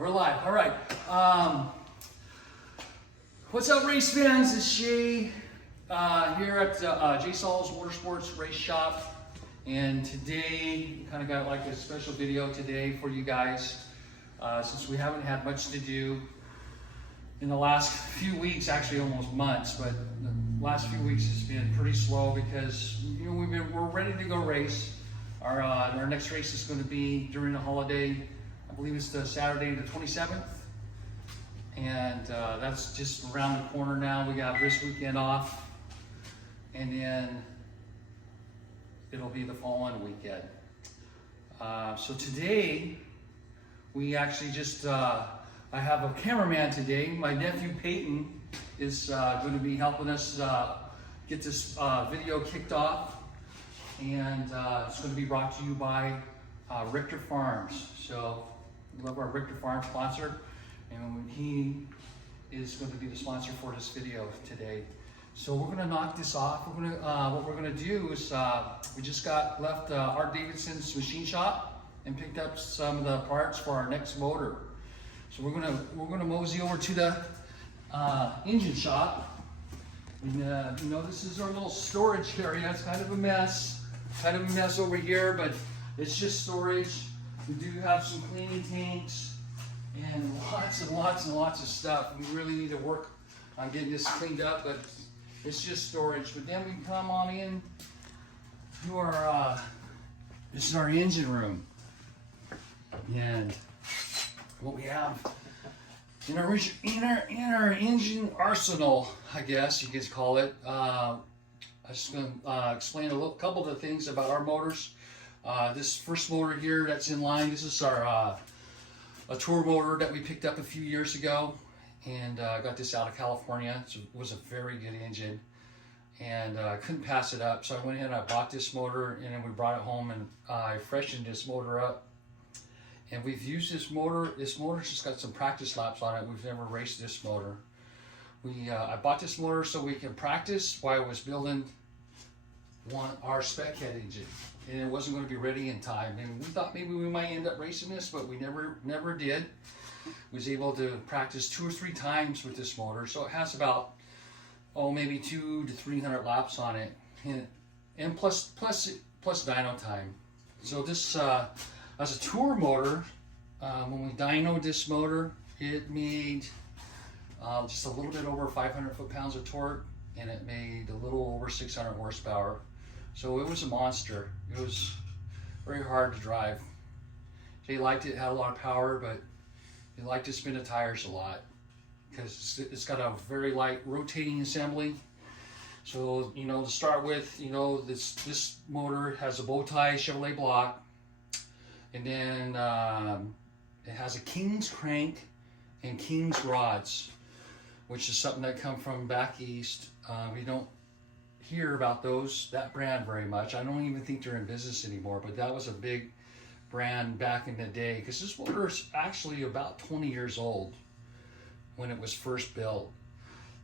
We're live. All right. What's up, race fans? It's Shay here at Jay Saul's Motorsports Race Shop, and today we kind of got like a special video today for you guys since we haven't had much to do in the last few weeks, actually almost months, but the last few weeks has been pretty slow because we're ready to go race. Our next race is going to be during the holiday. I believe it's the Saturday the 27th, and that's just around the corner now. We got this weekend off, and then it'll be the following weekend. So today, we actually just, I have a cameraman today. My nephew Peyton is going to be helping us get this video kicked off, and it's going to be brought to you by Richter Farms. So we love our Richter Farms sponsor, and he is going to be the sponsor for this video today. So we're going to knock this off. We're going to, what we're going to do is we just left Art Davidson's machine shop and picked up some of the parts for our next motor. So we're going to mosey over to the engine shop. And, this is our little storage area. It's kind of a mess over here, but it's just storage. We do have some cleaning tanks and lots of stuff. We really need to work on getting this cleaned up, but it's just storage. But then we can come on in to our, this is our engine room. And what we have in our engine arsenal, I guess you could call it. I'm just going to explain a couple of the things about our motors. This first motor here that's in line, this is our a tour motor that we picked up a few years ago, and got this out of California. It was a very good engine, and I couldn't pass it up, so I went ahead and I bought this motor, and then we brought it home, and I freshened this motor up. And we've used this motor. This motor's just got some practice laps on it. We've never raced this motor. I bought this motor so we can practice while I was building our spec head engine, and it wasn't going to be ready in time. And we thought maybe we might end up racing this, but we never did. Was able to practice 2 or 3 times with this motor, so it has about maybe 200 to 300 laps on it, and plus dyno time. So this as a tour motor, when we dynoed this motor, it made just a little bit over 500 foot-pounds of torque, and it made a little over 600 horsepower. So it was a monster. It was very hard to drive. Jay liked it, had a lot of power, but he liked to spin the tires a lot because it's got a very light rotating assembly. So, to start with, this motor has a bow tie Chevrolet block, and then it has a King's crank and King's rods, which is something that come from back east. We don't hear about that brand very much. I don't even think they're in business anymore, but that was a big brand back in the day, because this motor is actually about 20 years old when it was first built.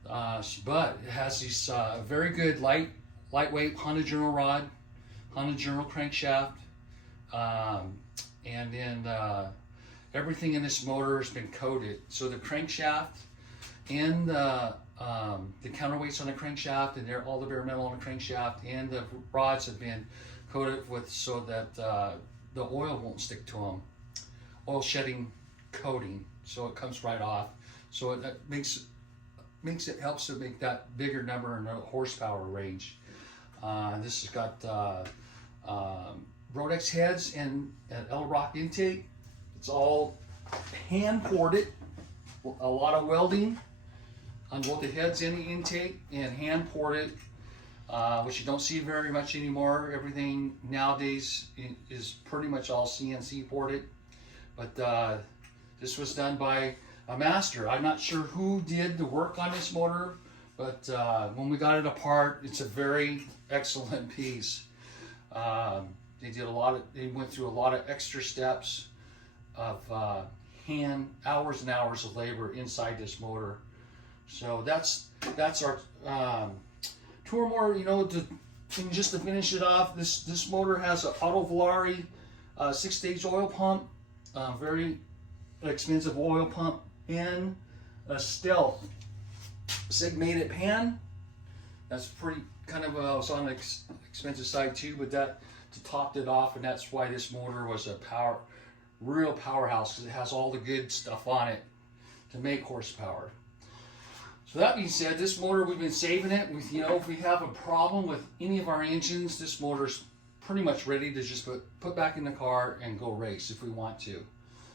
But it has these very good lightweight Honda Journal rod, Honda Journal crankshaft, and then everything in this motor has been coated. So the crankshaft and the counterweights on the crankshaft, and all the bare metal on the crankshaft, and the rods have been coated with so that the oil won't stick to them. Oil shedding coating, so it comes right off. So it helps to make that bigger number in the horsepower range. This has got Rodex heads and an L-Rock intake. It's all hand ported. A lot of welding on both the heads and the intake, and hand ported, which you don't see very much anymore. Everything nowadays is pretty much all CNC ported, but this was done by a master. I'm not sure who did the work on this motor, but when we got it apart, it's a very excellent piece. They went through a lot of extra steps of hours and hours of labor inside this motor. So that's our tour motor. Just to finish it off, this motor has an Otto Volare 6-stage oil pump, very expensive oil pump and a Stealth Sigmated pan. That's pretty kind of it's on the expensive side too, but that topped it off, and that's why this motor was a real powerhouse, because it has all the good stuff on it to make horsepower. So that being said, this motor, we've been saving it. With, you know, if we have a problem with any of our engines, this motor's pretty much ready to just put back in the car and go race if we want to.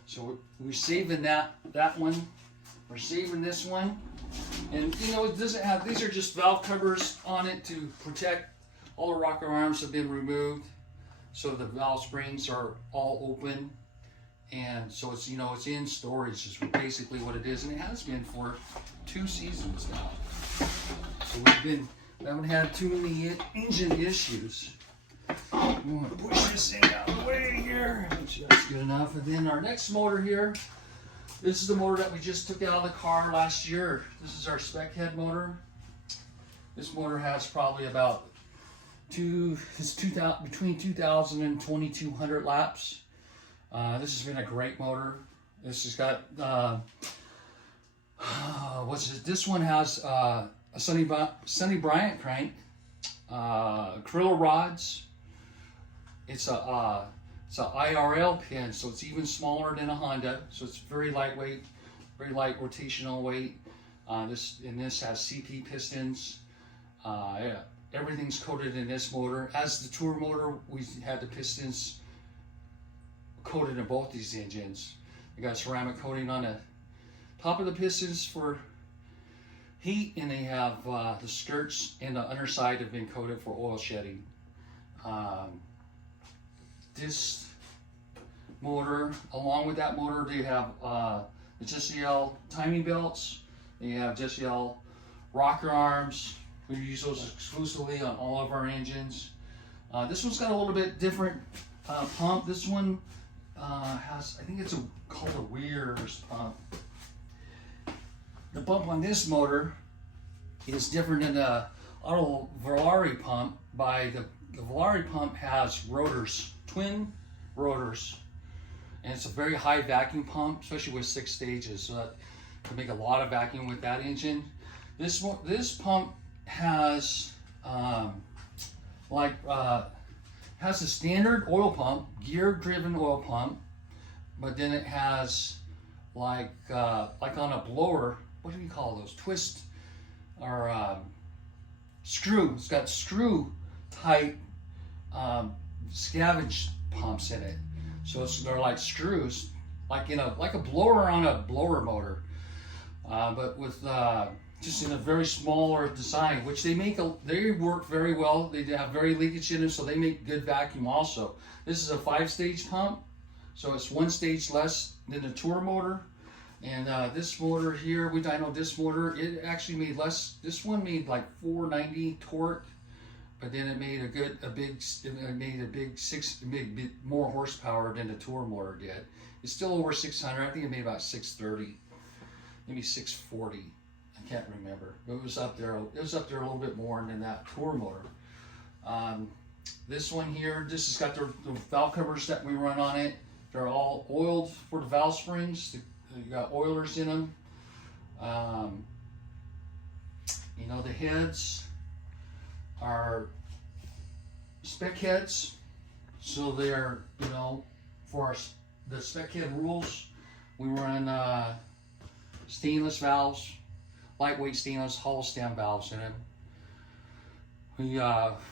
So we're saving that one. We're saving this one. And you know, it doesn't have, these are just valve covers on it to protect. All the rocker arms have been removed, so the valve springs are all open. And so it's, you know, it's in storage is basically what it is, and it has been for 2 seasons now. So we haven't had too many engine issues. I'm going to push this thing out of the way here. That's good enough. And then our next motor here, this is the motor that we just took out of the car last year. This is our spec head motor. This motor has probably about between 2,000 and 2,200 laps. This has been a great motor. This has got this one has a Sonny Bryant crank, acrylic rods. It's a IRL pin, so it's even smaller than a Honda. So it's very lightweight, very light rotational weight. This has CP pistons. Yeah, everything's coated in this motor. As the tour motor, we had the pistons coated in both these engines. They got ceramic coating on the top of the pistons for heat, and they have the skirts and the underside have been coated for oil shedding. This motor, along with that motor, they have the JCL timing belts. They have JCL rocker arms. We use those exclusively on all of our engines. This one's got a little bit different pump. This one has, I think it's called a Weir's pump. The pump on this motor is different than the Otto Valari pump. The Valari pump has rotors, twin rotors, and it's a very high vacuum pump, especially with 6 stages, so that can make a lot of vacuum with that engine. This pump has has a standard oil pump, gear-driven oil pump, but then it has like on a blower, what do you call those? Twist or screw. It's got screw type scavenge pumps in it, so they're like screws, like a blower on a blower motor, but with just in a very smaller design, which they work very well. They have very leakage in them, so they make good vacuum also. This is a 5-stage pump, so it's 1 stage less than the tour motor. And this motor here, I know this motor, it actually made less. This one made like 490 torque, but then it made more horsepower than the tour motor did. It's still over 600. I think it made about 630, maybe 640. I can't remember, but it was up there. It was up there a little bit more than that tour motor. This one here, this has got the valve covers that we run on it. They're all oiled for the valve springs. You got oilers in them. You know, the heads are spec heads, so they're, you know, for the spec head rules, we run stainless valves, lightweight stainless hollow stem valves in them.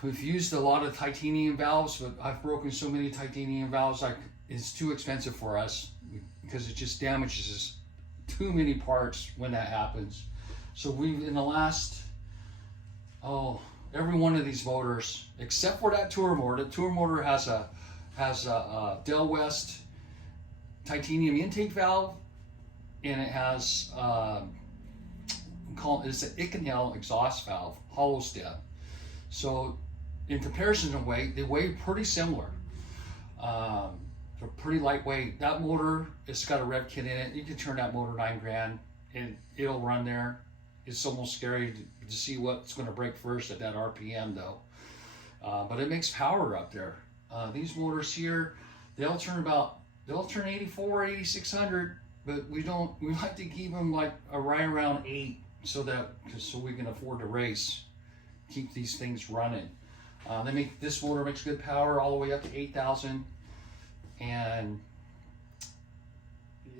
We've used a lot of titanium valves, but I've broken so many titanium valves, it's too expensive for us, because it just damages too many parts when that happens. So we've, in the last, every one of these motors, except for that tour motor. The tour motor has a Del West titanium intake valve, and it has it's an Inconel exhaust valve, hollow stem. So in comparison to weight, they weigh pretty similar. They're pretty lightweight. That motor, it's got a rev kit in it. You can turn that motor $9,000 and it'll run there. It's almost scary to see what's going to break first at that RPM though. But it makes power up there. These motors here, they'll turn 84, 8600, but we like to keep them like right around 8 so we can afford to race, keep these things running. This motor makes good power all the way up to 8,000, and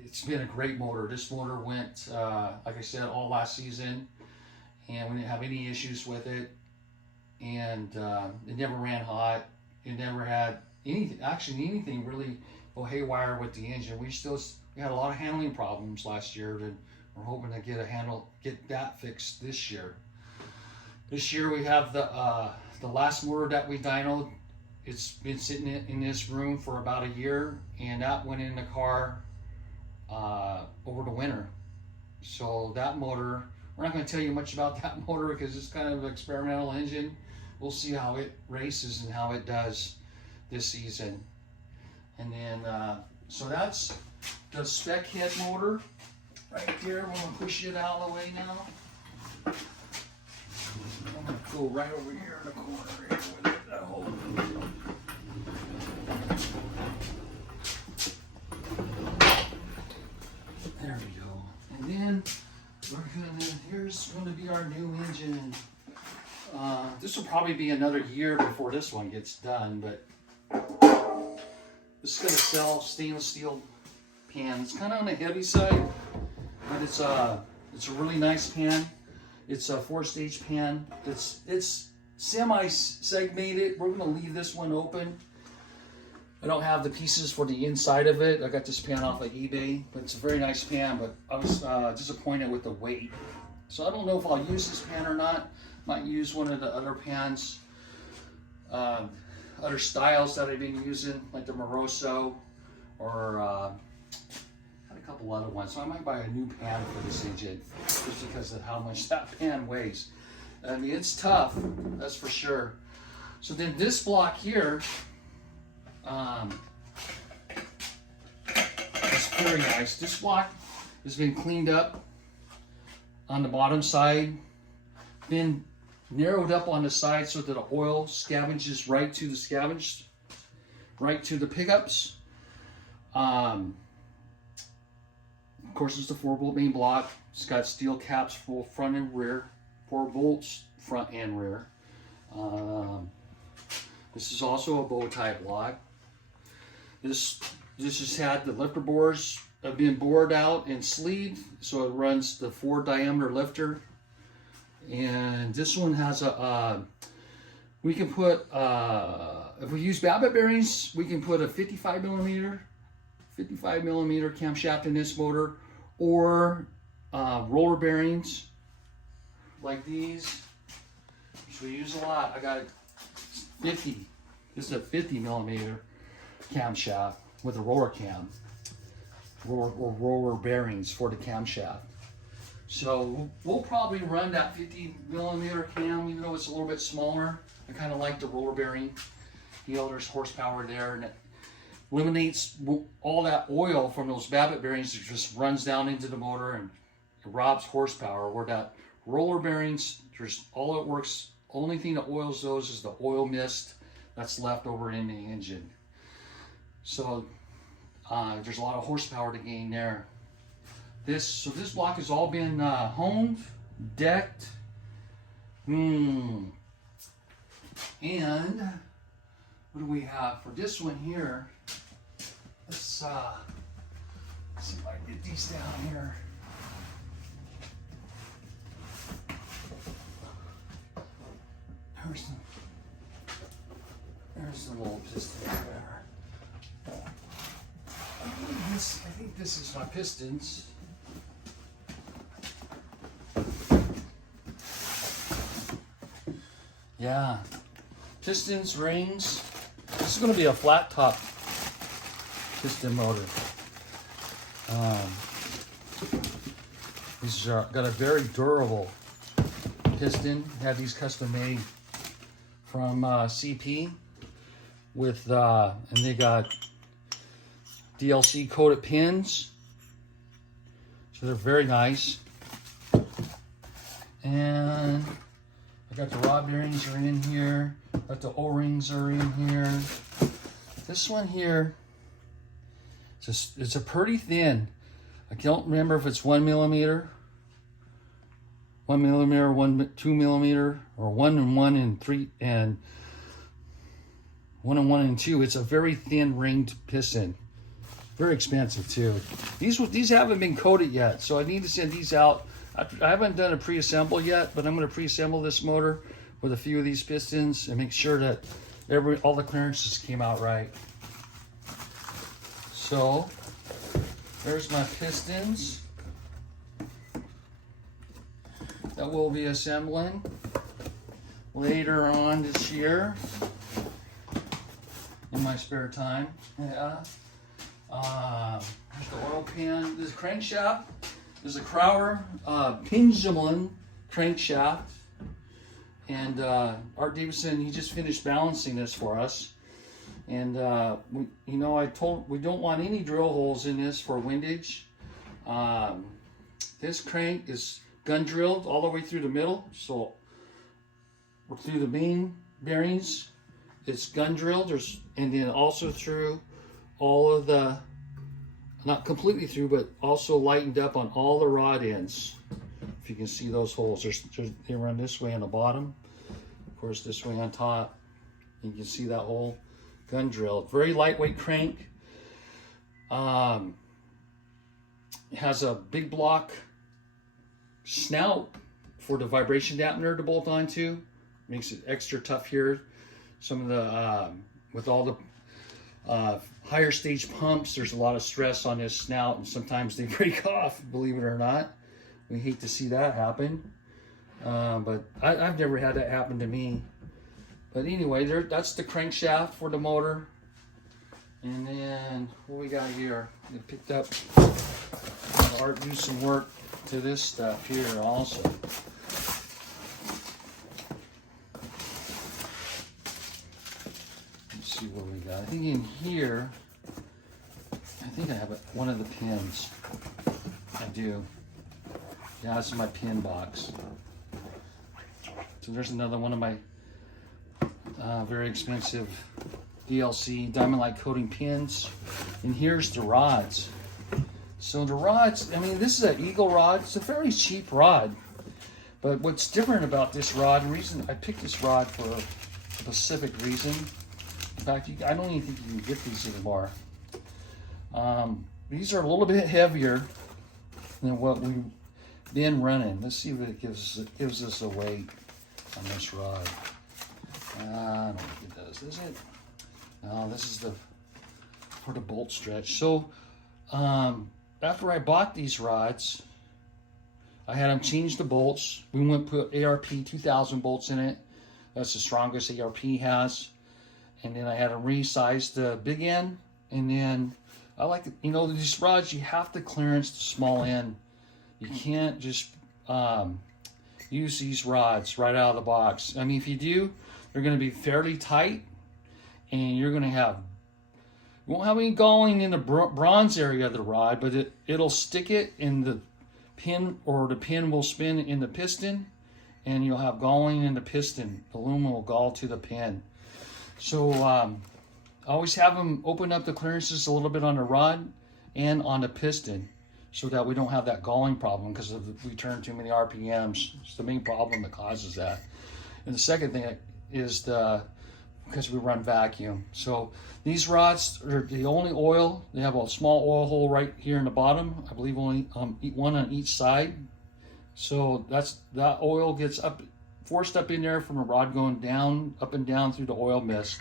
it's been a great motor. This motor went, like I said, all last season, and we didn't have any issues with it, and it never ran hot. It never had anything really go haywire with the engine. We had a lot of handling problems last year, and we're hoping to get that fixed this year. This year we have the last motor that we dynoed. It's been sitting in this room for about a year, and that went in the car over the winter. So that motor, we're not going to tell you much about that motor because it's kind of an experimental engine. We'll see how it races and how it does this season. And then, so that's the spec head motor right there. We're going to push it out of the way now. I'm going to go right over here in the corner here with it. There we go. And then here's going to be our new engine. This will probably be another year before this one gets done, but this is going to sell stainless steel pan. It's kind of on the heavy side, but it's a really nice pan. It's a 4-stage pan. It's semi-segmented. We're going to leave this one open. I don't have the pieces for the inside of it. I got this pan off of eBay, but it's a very nice pan, but I was disappointed with the weight. So I don't know if I'll use this pan or not. Might use one of the other pans, other styles that I've been using, like the Moroso, or had a couple other ones. So I might buy a new pan for this engine, just because of how much that pan weighs. I mean, it's tough, that's for sure. So then this block here, it's very nice. This block has been cleaned up on the bottom side, been narrowed up on the side so that the oil scavenges right to the pickups. Of course, it's the 4-bolt main block. It's got steel caps for front and rear, 4 bolts front and rear. This is also a bow tie block. This has had the lifter bores have been bored out and sleeved, so it runs the 4 diameter lifter. And this one has we can put, if we use Babbitt bearings, we can put a 55 millimeter camshaft in this motor, or roller bearings like these, which we use a lot. I got a 50. This is a 50 millimeter camshaft with a roller cam, or roller bearings for the camshaft. So we'll probably run that 50 millimeter cam, even though it's a little bit smaller. I kind of like the roller bearing. You know, there's horsepower there, and it eliminates all that oil from those Babbitt bearings. It just runs down into the motor and it robs horsepower. Where that roller bearings, only thing that oils those is the oil mist that's left over in the engine. So there's a lot of horsepower to gain there. So this block has all been honed, decked, and what do we have for this one here? Let's see if I can get these down here. There's the little piston there. I think this is my pistons. Yeah, pistons, rings. This is going to be a flat top piston motor. These got a very durable piston. Had these custom made from CP with, and they got DLC coated pins. So they're very nice. And I got the rod bearings are in here. Got the O-rings are in here. This one here, it's a pretty thin I don't remember if it's 1 millimeter, 1 millimeter, 2 millimeter, or 1 and 1 and 3 and 1 and 1 and 2. It's a very thin ringed piston. Very expensive too. These haven't been coated yet, so I need to send these out. I haven't done a pre-assemble yet, but I'm going to pre-assemble this motor with a few of these pistons and make sure that all the clearances came out right. So there's my pistons that we'll be assembling later on this year in my spare time. Yeah. There's the oil pan. This crankshaft is a Crowder Pendulum crankshaft, and Art Davidson, he just finished balancing this for us. And we don't want any drill holes in this for windage. This crank is gun drilled all the way through the middle, so through the main bearings it's gun drilled. And then also through all of the, not completely through, but also lightened up on all the rod ends. If you can see those holes, they run this way on the bottom, of course this way on top. You can see that hole, gun drilled. Very lightweight crank. It has a big block snout for the vibration dampener to bolt onto. Makes it extra tough here. Some of the with all the higher stage pumps, there's a lot of stress on this snout, and sometimes they break off, believe it or not. We hate to see that happen, but I've never had that happen to me. But anyway, that's the crankshaft for the motor. And then what we got here, we picked up, Art do some work to this stuff here also. See what we got. I think in here, I think I have one of the pins. I do. Yeah, this is my pin box. So there's another one of my very expensive DLC diamond light coating pins. And here's the rods. So the rods, I mean, this is an Eagle rod. It's a very cheap rod. But what's different about this rod, the reason I picked this rod for a specific reason. In fact, I don't even think you can get these anymore. These are a little bit heavier than what we've been running. Let's see if it gives us a weight on this rod. I don't think it does it? No, this is for the bolt stretch. So after I bought these rods, I had them change the bolts. We went put ARP 2000 bolts in it. That's the strongest ARP has. And then I had them resize the big end. And then I like, these rods, you have to clearance the small end. You can't just use these rods right out of the box. I mean, if you do, they're going to be fairly tight, and you're going to you won't have any galling in the bronze area of the rod, but it'll stick it in the pin, or the pin will spin in the piston, and you'll have galling in the piston. The aluminum will gall to the pin. So I always have them open up the clearances a little bit on the rod and on the piston, so that we don't have that galling problem, because if we turn too many RPMs, it's the main problem that causes that. And the second thing is because we run vacuum. So these rods are the only oil. They have a small oil hole right here in the bottom. I believe only one on each side. So that oil gets forced up in there from a rod going down, up and down through the oil mist.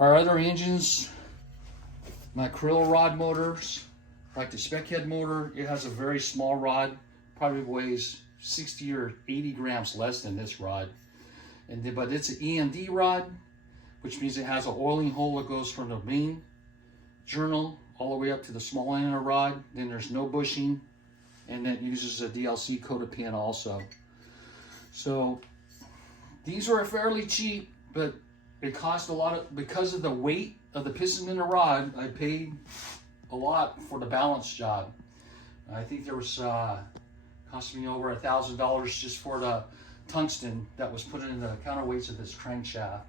Our other engines, my Krill rod motors, like the spec head motor, it has a very small rod, probably weighs 60 or 80 grams less than this rod. But it's an EMD rod, which means it has an oiling hole that goes from the main journal all the way up to the small end of the rod. Then there's no bushing, and that uses a DLC coated pin also. So these are fairly cheap, but it cost a lot because of the weight of the piston in the rod. I paid a lot for the balance job. I think there was cost me over $1,000 just for the tungsten that was put in the counterweights of this crankshaft,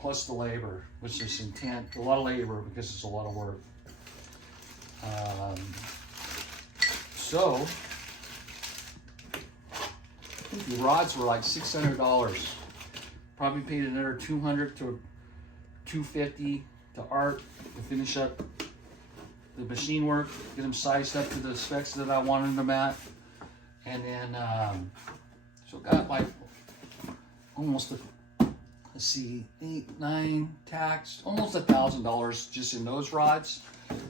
plus the labor, which is a lot of labor because it's a lot of work. So, I think the rods were like $600. Probably paid another $200 to $250 to Art to finish up the machine work, get them sized up to the specs that I wanted them at. And then, so got like almost, let's see, 8, 9 tacks, almost $1,000 just in those rods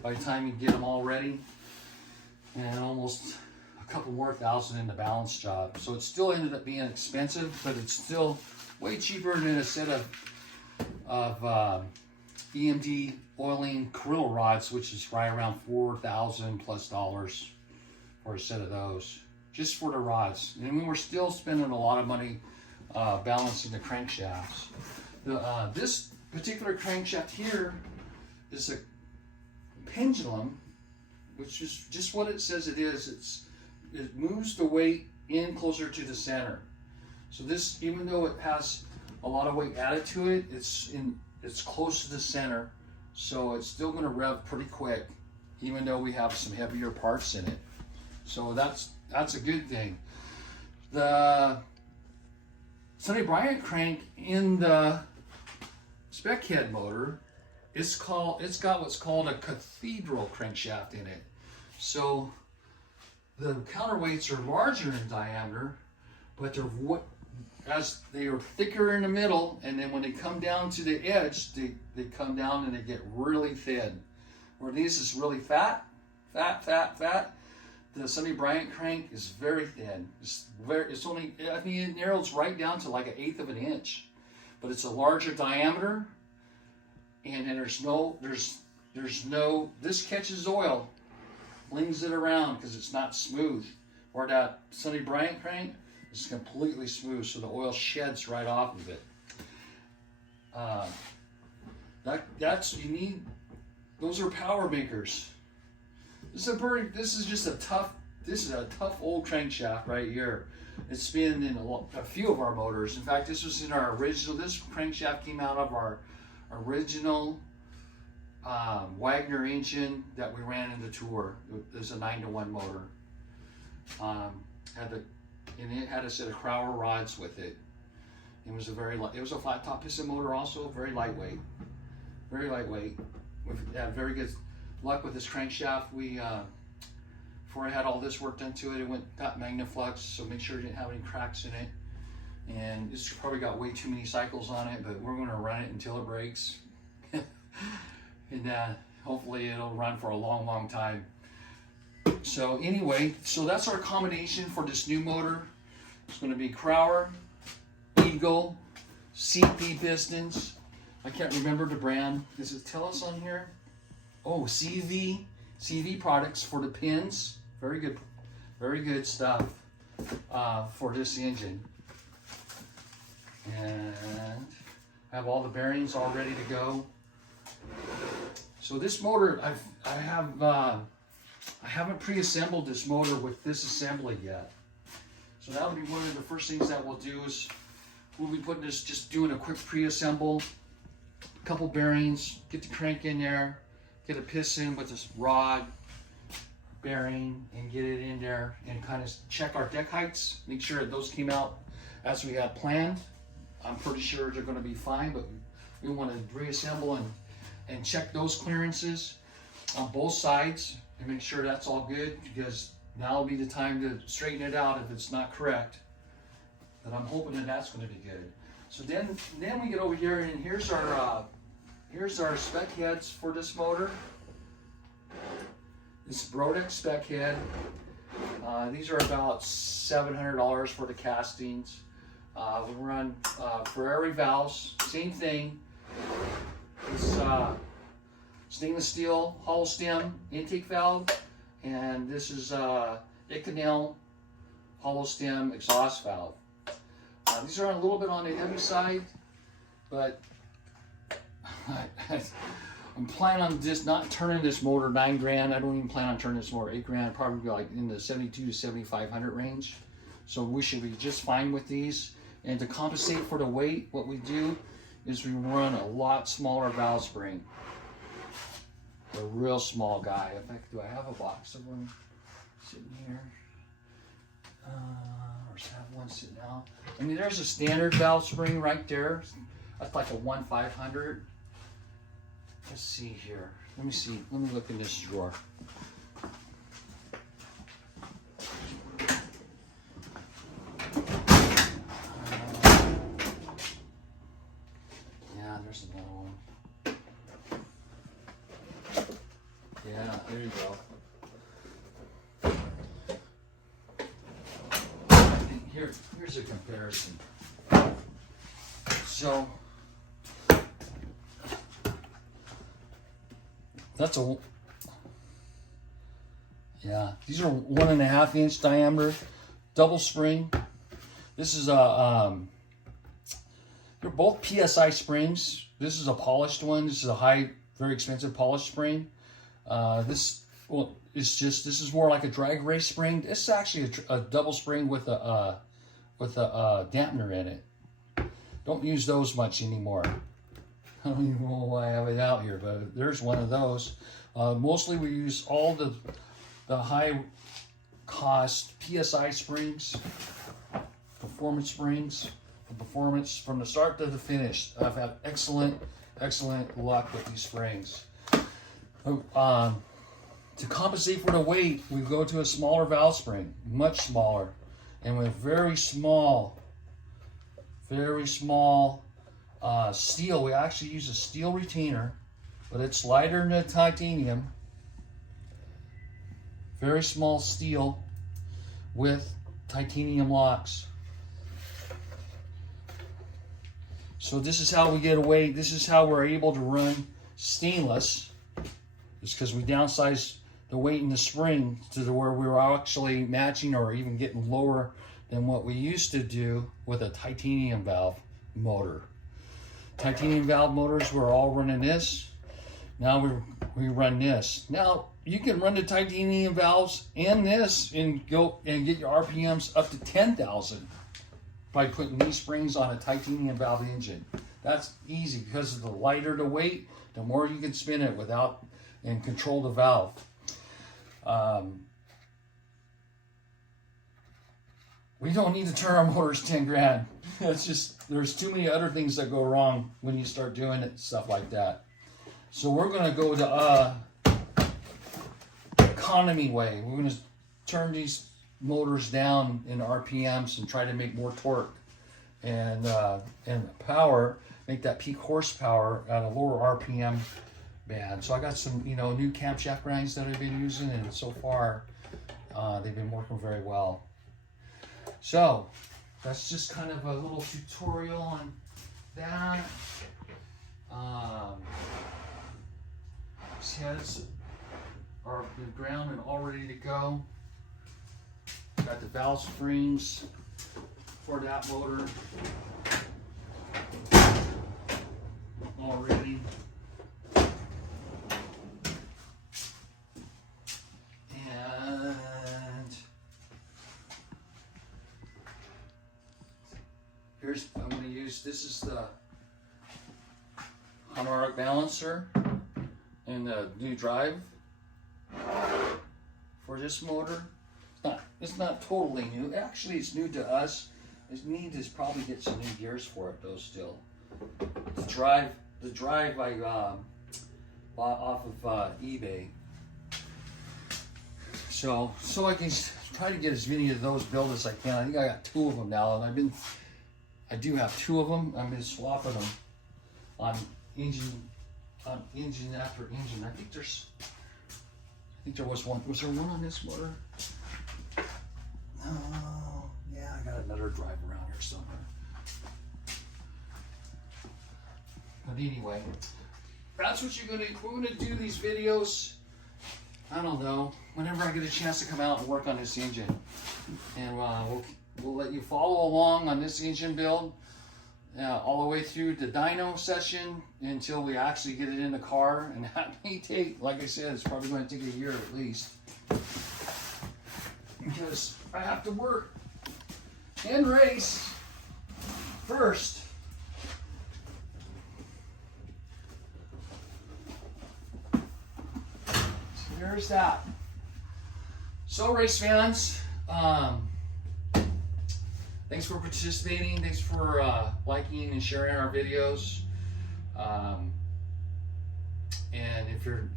by the time you get them all ready. And almost a couple more thousand in the balance job. So it still ended up being expensive, but it's still way cheaper than a set of EMD oiling krill rods, which is right around $4,000 plus for a set of those, just for the rods. And we were still spending a lot of money balancing the crankshafts. This particular crankshaft here is a pendulum, which is just what it says it is. It moves the weight in closer to the center. So this, even though it has a lot of weight added to it, it's close to the center, so it's still going to rev pretty quick, even though we have some heavier parts in it. So that's a good thing. The Sonny Bryant crank in the spec head motor, it's got what's called a cathedral crankshaft in it. So the counterweights are larger in diameter, but as they are thicker in the middle, and then when they come down to the edge, they come down and they get really thin. Where this is really fat. The Sonny Bryant crank is very thin. It's only, I mean, it narrows right down to like 1/8 of an inch, but it's a larger diameter, and then there's no, this catches oil, flings it around because it's not smooth. Or that Sonny Bryant crank is completely smooth, so the oil sheds right off of it. Those are power makers. This is a tough old crankshaft right here. It's been in a few of our motors. In fact, this was in our original. This crankshaft came out of our original Wagner engine that we ran in the Tour. It was a 9-to-1 motor. And it had a set of Crowler rods with it. It was a flat top piston motor, also very lightweight. We've had very good luck with this crankshaft. Before I had all this work done to it, got Magnaflux, so make sure it didn't have any cracks in it. And it's probably got way too many cycles on it, but we're going to run it until it breaks. And hopefully it'll run for a long time. So anyway, so that's our combination for this new motor. It's going to be Crowler, Eagle, CP pistons. I can't remember the brand. Does it tell us on here? Oh, CV products for the pins. Very good stuff for this engine. And I have all the bearings all ready to go. So this motor, I haven't pre-assembled this motor with this assembly yet. So that'll be one of the first things that we'll do is we'll be putting this, just doing a quick pre-assemble, a couple bearings, get the crank in there, get a piston with this rod bearing and get it in there and kind of check our deck heights, make sure that those came out as we had planned. I'm pretty sure they're going to be fine, but we want to reassemble and check those clearances on both sides and make sure that's all good, because now will be the time to straighten it out if it's not correct. But I'm hoping that that's going to be good. So then we get over here, and here's our spec heads for this motor. This Brodeck spec head. These are about $700 for the castings. We run Ferrari valves, same thing. It's stainless steel hollow stem intake valve, and this is Inconel hollow stem exhaust valve. These are a little bit on the heavy side, but I'm planning on just not turning this motor $9,000. I don't even plan on turning this motor $8,000. Probably like in the 7,200 to 7,500 range. So we should be just fine with these. And to compensate for the weight, what we do is we run a lot smaller valve spring. A real small guy. In fact, do I have a box of them? sitting here. Or just have one sitting out. I mean, there's a standard valve spring right there. That's like a 1/500. Let's see here. Let me see. Let me look in this drawer. Yeah, there's another one. Yeah, there you go. Here's a comparison. So that's a, yeah, these are 1.5 inch diameter double spring. This is a they're both PSI springs. This is a polished one. This is a very expensive polished spring. This is more like a drag race spring. This is actually a double spring with a dampener in it. Don't use those much anymore. I don't even know why I have it out here, but there's one of those. Mostly we use all the high cost PSI springs, performance springs, performance from the start to the finish. I've had excellent luck with these springs. To compensate for the weight, we go to a smaller valve spring, much smaller, and with very small steel. We actually use a steel retainer, but it's lighter than titanium. Very small steel with titanium locks. So this is how we get away. This is how we're able to run stainless. It's because we downsized the weight in the spring to where we were actually matching or even getting lower than what we used to do with a titanium valve motor. Titanium valve motors were all running this. Now we run this. Now you can run the titanium valves and this and go and get your RPMs up to 10,000 by putting these springs on a titanium valve engine. That's easy because of the lighter the weight, the more you can spin it without and control the valve. We don't need to turn our motors 10 grand. It's just, there's too many other things that go wrong when you start doing it, stuff like that. So we're gonna go the economy way. We're gonna turn these motors down in RPMs and try to make more torque and power, make that peak horsepower at a lower RPM band. So I got some, new camshaft grinds that I've been using, and so far they've been working very well. So that's just kind of a little tutorial on that. These heads are ground and all ready to go. Got the valve springs for that motor all ready. I'm going to use, this is the Honoric balancer and the new drive for this motor. It's not totally new. Actually, it's new to us. It needs to probably get some new gears for it though still. The drive I bought off of eBay. So I can try to get as many of those built as I can. I think I got 2 of them now, and I do have 2 of them. I've been swapping them on engine after engine. I think there was one. Was there one on this motor? Oh, yeah, I got another drive around here somewhere. But anyway, that's what we're gonna do these videos. I don't know, whenever I get a chance to come out and work on this engine, and we'll let you follow along on this engine build all the way through the dyno session until we actually get it in the car. And that may take, like I said, it's probably going to take a year at least, because I have to work and race first. So there's that. So race fans, thanks for participating. Thanks for liking and sharing our videos. And if you're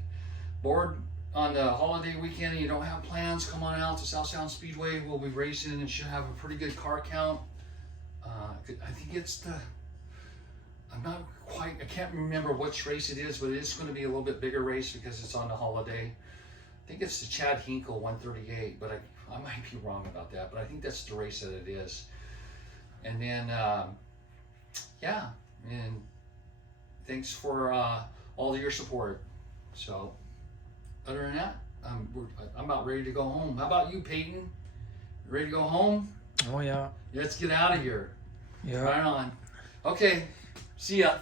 bored on the holiday weekend and you don't have plans, come on out to South Sound Speedway. We'll be racing and should have a pretty good car count. I think it's the, I can't remember which race it is, but it's going to be a little bit bigger race because it's on the holiday. I think it's the Chad Hinkle 138, but I might be wrong about that, but I think that's the race that it is. And then, yeah, and thanks for all of your support. So, other than that, I'm about ready to go home. How about you, Peyton? Ready to go home? Oh, yeah. Let's get out of here. Yeah. Right on. Okay, see ya.